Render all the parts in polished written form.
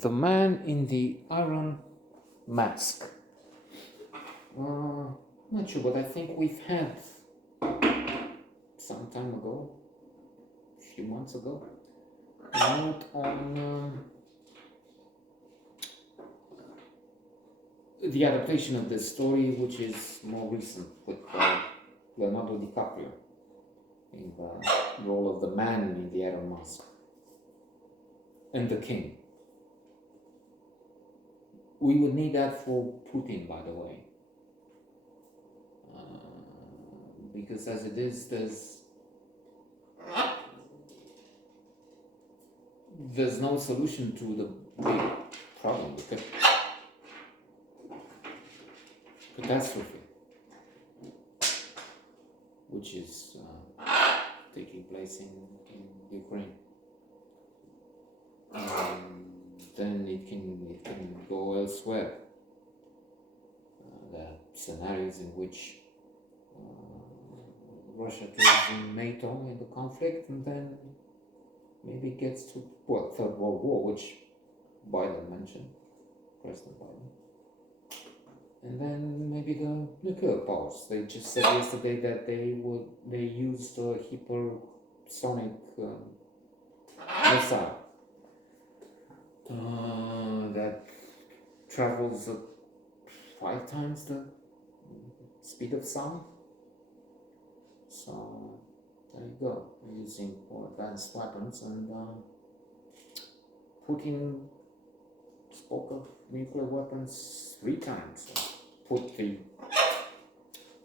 The Man in the Iron Mask. Not sure, but I think we've had some time ago, a few months ago, a note on the adaptation of this story, which is more recent, with Leonardo DiCaprio in the role of the man in the Iron Mask and the king. We would need that for Putin, by the way, because as it is, there's no solution to the big problem, the catastrophe, which is taking place in Ukraine. Then it can go elsewhere. There are scenarios in which Russia goes in NATO in the conflict, and then maybe it gets to Third World War, which Biden mentioned, President Biden. And then maybe the nuclear powers. They just said yesterday that they used a hypersonic missile that travels at 5 times the speed of sound. So there you go. We're using more advanced weapons, and Putin spoke of nuclear weapons 3 times. So put the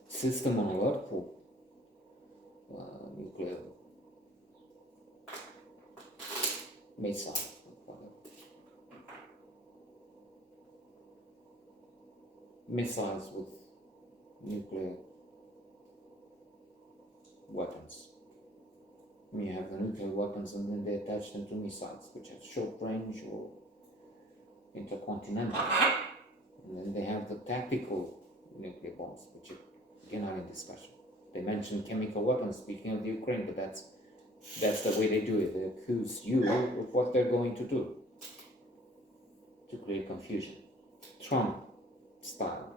system on alert for nuclear missile. Missiles with nuclear weapons. You have the nuclear weapons, and then they attach them to missiles, which have short range or intercontinental. And then they have the tactical nuclear bombs, which again are in discussion. They mentioned chemical weapons, speaking of the Ukraine, but that's the way they do it. They accuse you of what they're going to do to create confusion. Trump style.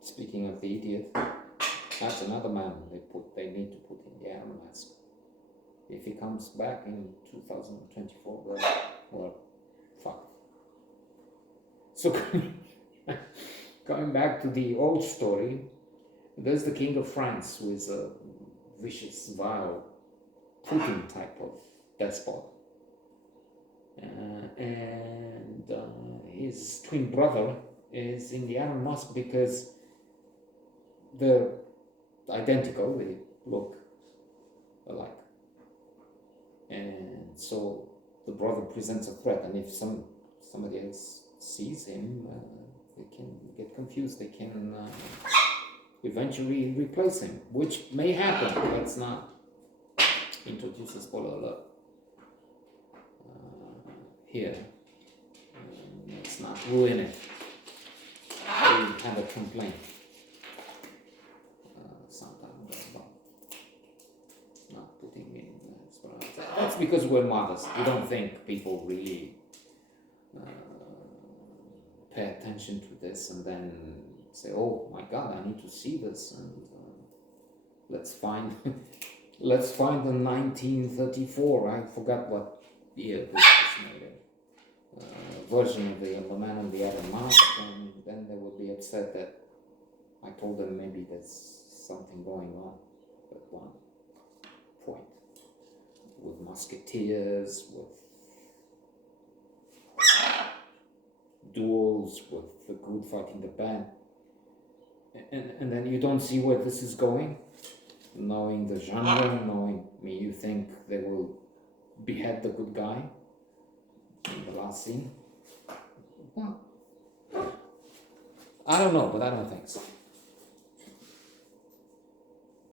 Speaking of the idiot, that's another man they need to put in the Iron Mask. If he comes back in 2024, well, fuck. So going back to the old story, there's the King of France, who is a vicious, vile, Putin type of despot. And his twin brother is in the Iron Mask because they're identical, they look alike. And so the brother presents a threat, and if somebody else sees him, they can get confused, they can eventually replace him, which may happen. Let's not introduce a spoiler alert here. Let's not ruin it. We have a complaint sometime about not putting in Esperanza. That's because we're modest. We don't think people really pay attention to this and then say, oh my God, I need to see this, and let's find let's find the 1934, I forgot what year this was made, version of the Man in the Iron Mask, and then they will be upset that I told them maybe there's something going on at one point with musketeers, with duels, with the good fighting the bad, and then you don't see where this is going, knowing the genre, you think they will behead the good guy in the last scene. Well, I don't know, but I don't think so.